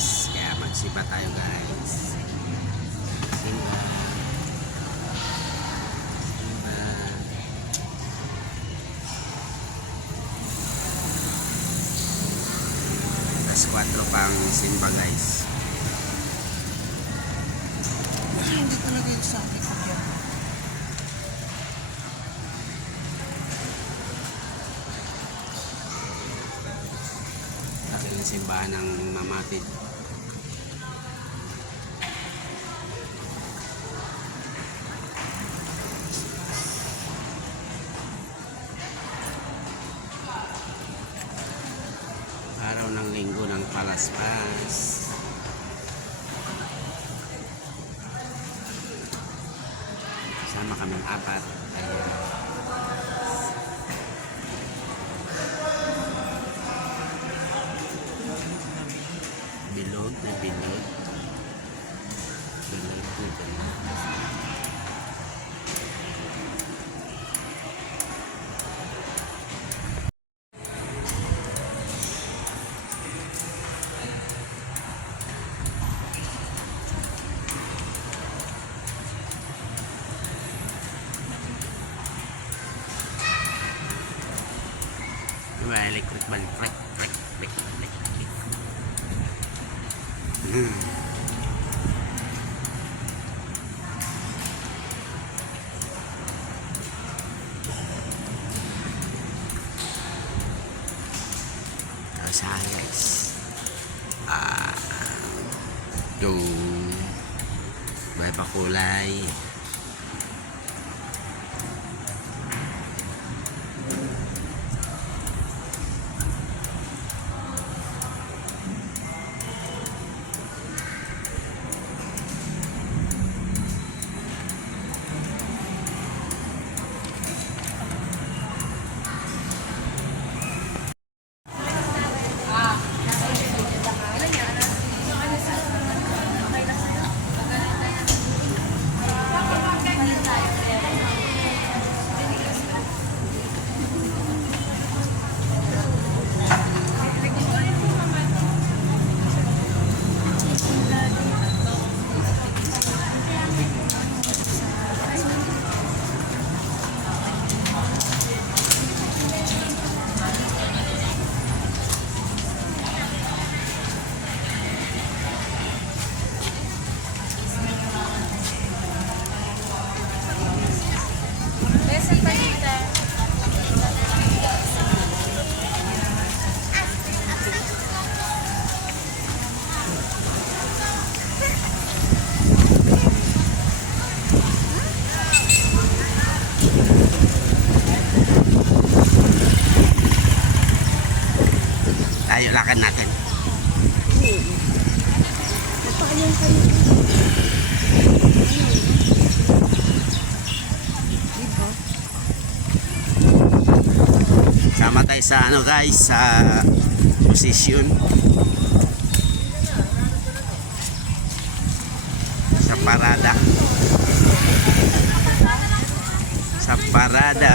Kaya magsimba tayo guys. Simba. Simba. Alas 4 pang simba guys. Hindi talaga yung sabi ko dyan. Laki ng simbahan ng Mamatid. Araw ng linggo ng Palaspas. Sama kaming apat. Bilog na bilog. Bilog na bilog. Diba, electric ban, click, click, click, click, click. Tapos guys, yung may pakulay. Tayo lakad natin. Sama tayo sa ano guys, sa posisyon. Sa parada. Sa parada.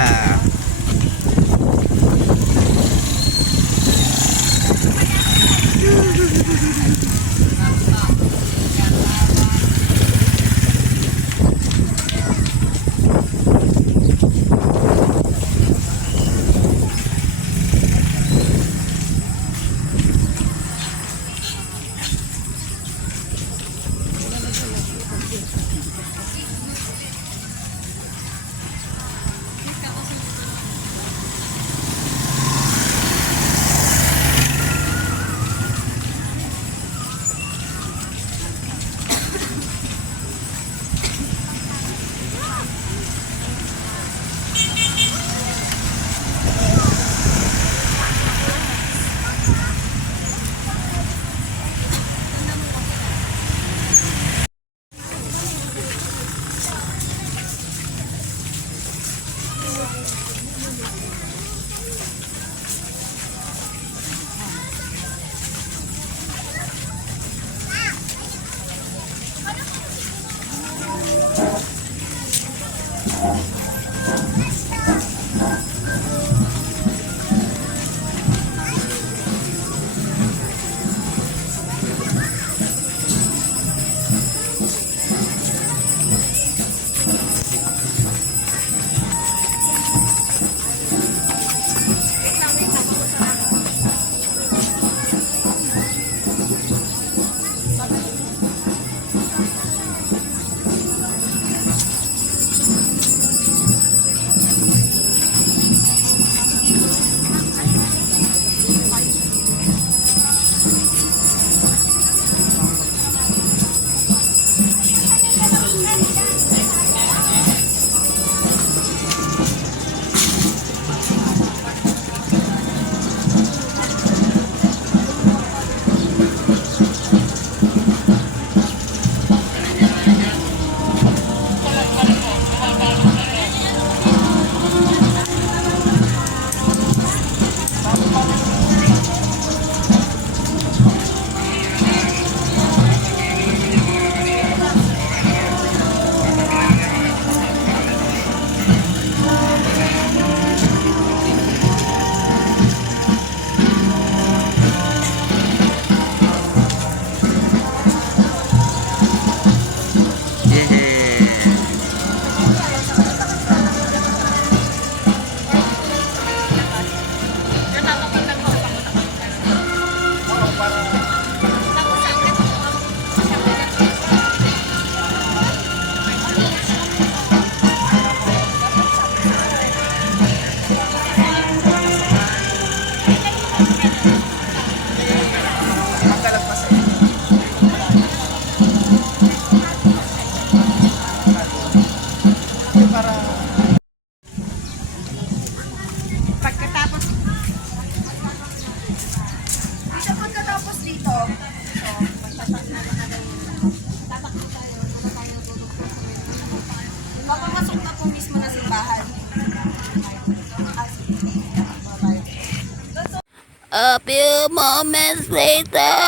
A few moments later.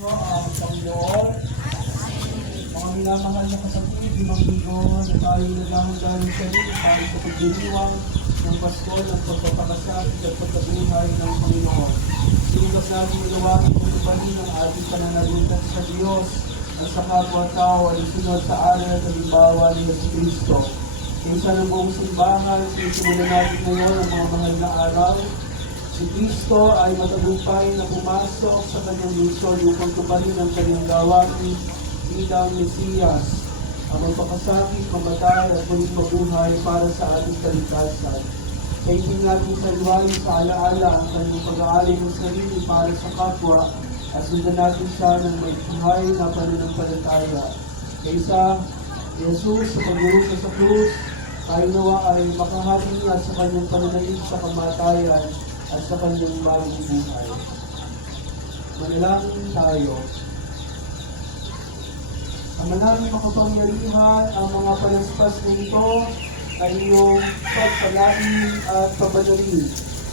Ang Panginoon, mga minamahal na kasapit, limang linggo na tayo naghahandang sarili para sa pagdiriwang ng Pasko ng pagpapakasakit at pagkabuhay ng Panginoon. Sinigas natin ilawain kung ibahin ang ating pananagutan sa Diyos at sa kapwa-tao ay sunod sa aral at halimbawa ni Jesucristo. Kaysa ng buong simbahan, sinisimulan natin ngayon ang mga mahal na araw. Si Kristo ay matagumpay na pumasok sa kanyang lungsod upang tuparin ang kanyang gawain bilang Mesiyas, ang magpakasakit, mamatay at muling mabuhay para sa ating kaligtasan. Kaya hindi natin saliwain sa alaala ang kanyang pag-aali ng sarili para sa kapwa at sundan natin siya ng may buhay na pananampalataya. Kaysa Jesus sa pagdurusa sa krus, tayo nawa ay makahati niya sa kanyang pananaig sa kamatayan at sa kanyang bagong buhay. Manalangin tayo. Ang manaming makapangyarihan, ang mga palaspas na ito ay iyong pagpalain at pabanalin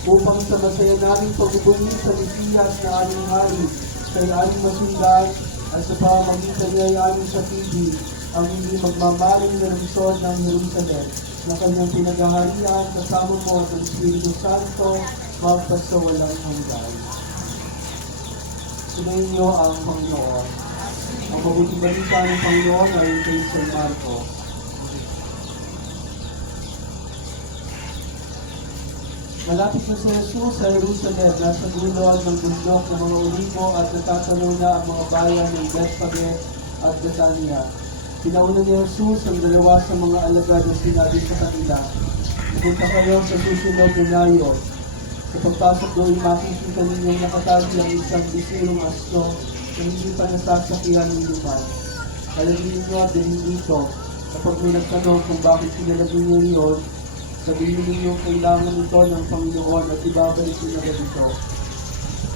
upang sa masaya naming pagbubunyi sa Mesiyas na aming hari, sa aming masundan at sa pamamagitan niya ay aming sapili ang hindi magmamaling na lungsod ng Jerusalem na kanyang pinagaharian kasama mo at ang Espiritu Santo magpas sa walang hanggan. Sunayin niyo ang Panginoon. Ang mabuting balita ng Panginoon ay kay San Marcos. Malapit na si Jesus sa Jerusalem, nasa gulod ng bundok ng mga Olivo at natatanaw na ang mga bayan ng Bethphage at Bethania. Pinauna ni Jesus ang dalawa sa mga alagad na sinabi sa kanila, "Punta kayo sa susunod na layo. Sa pagpasok doon, makikita ninyong nakatabi ang isang bisirong asto na hindi pa nasasakyan ng luman. Kalagin ninyo at dalhin dito. Kapag may nagtanong kung bakit pinalagin niyo riyon, sabihin ninyo kailangan ito ng Panginoon at ibabalik niyo na ito."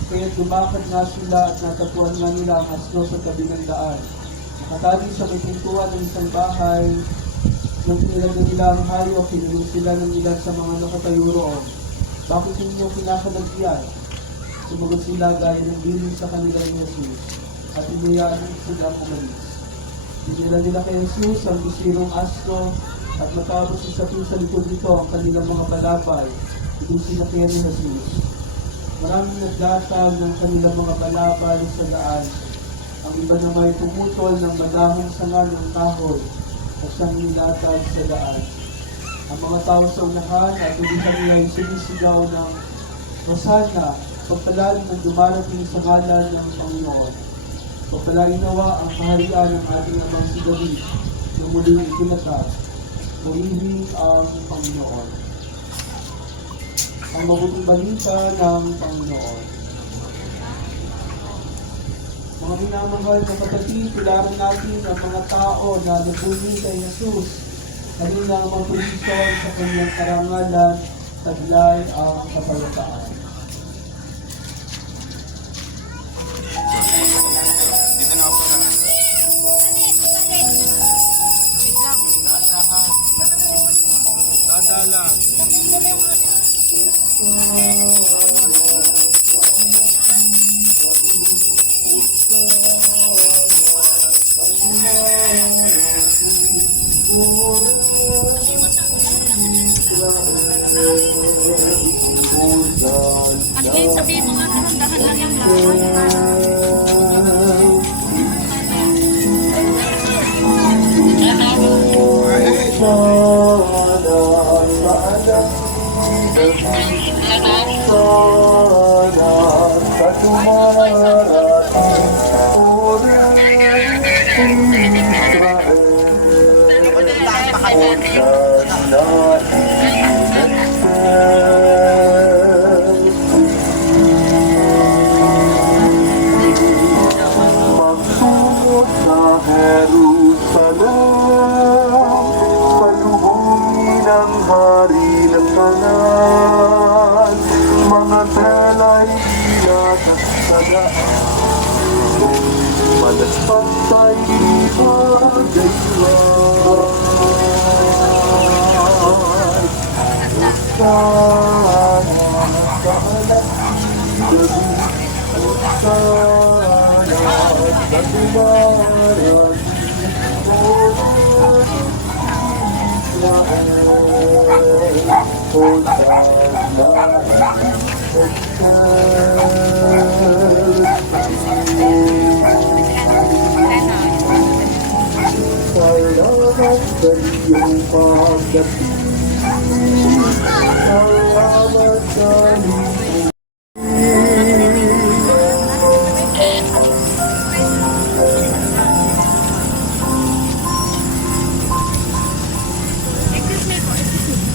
Kaya lumakad nga sila at natatuan nga nila ang asto sa tabi ng daan. Nakatabi sa may pintuan ng isang bahay, nang pinilagyan nila ang hayop, pinulong sila ng ilan sa mga nakatayo roon. "Bakit ninyo kinakalagyan?" Sumagot sila gaya ng bilin sa kanila ni Jesus, at inayaan sila umalis. Dinila nila kay Jesus ang bisirong asto, at matapos isapin sa likod nito ang kanilang mga balabay, itong sinakyan ni Jesus. Maraming nagdatang ng kanilang mga balabay sa daan. Ang iba na may tumutol ng madahong sanga ng kahoy at siyang nilatag sa daan. Ang mga tao sa unahan at ulihan nila ay sumisigaw ng Hosanna, pagpalain ng dumarating sa ngalan ng Panginoon. Pagpalain nawa ang kaharian ng ating amang si David na muling itinatag. Purihin ang Panginoon. Ang mabuting balita ng Panginoon. Mga minamahal na kapatid, tularan natin ang mga tao na nabuni kay Jesus. Kanina ang mga posisyon sa kanyang karangalan, taglay ang kapayapaan. Dito na ako na. Dadalang. Ano yun, sabihin mo nga, dahan lang yung lahat. Magsunod sa Jerusalem, salubungin ang hari ng kanan, mga tela'y bilat at sagaan, malaspas ay ibagaywan. Sana Salamat sa iyong pagdating. Salamat sa iyong Excuse me po, excuse me.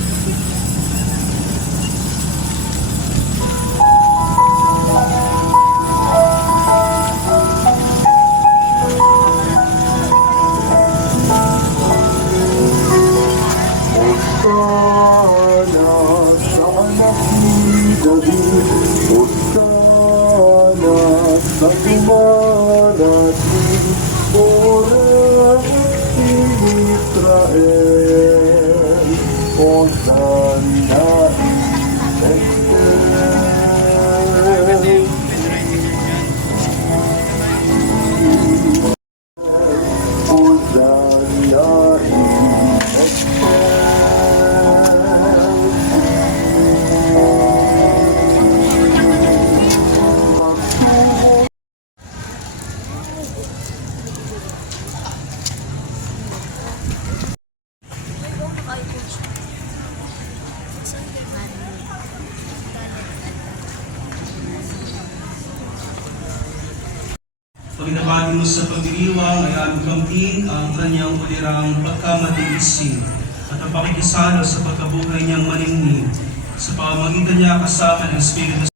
Sana sa anak ni David, o sana sa dumarating, o reyong Israel, o sana Pag mo sa pagdiriwang ay aming kamtin ang kanyang ulirang pagkamatiisin at ang pakikisalo sa pagkabuhay niyang maningning sa pamamagitan niya kasama ng Espiritu